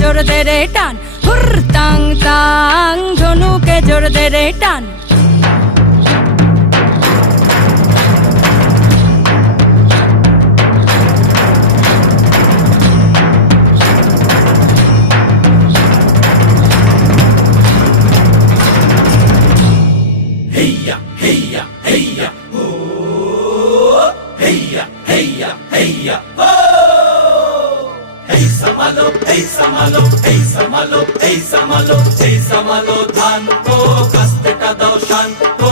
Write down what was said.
জোর দে রে টান, হুর তাং তাং ঝনুকে জোর দে রে টান। Heya, heya, heya, ho! Heya, heya, heya, ho! Hey samalo, hey samalo, hey samalo, hey samalo, hey samalo, dhan ko kasteta dao shan ko.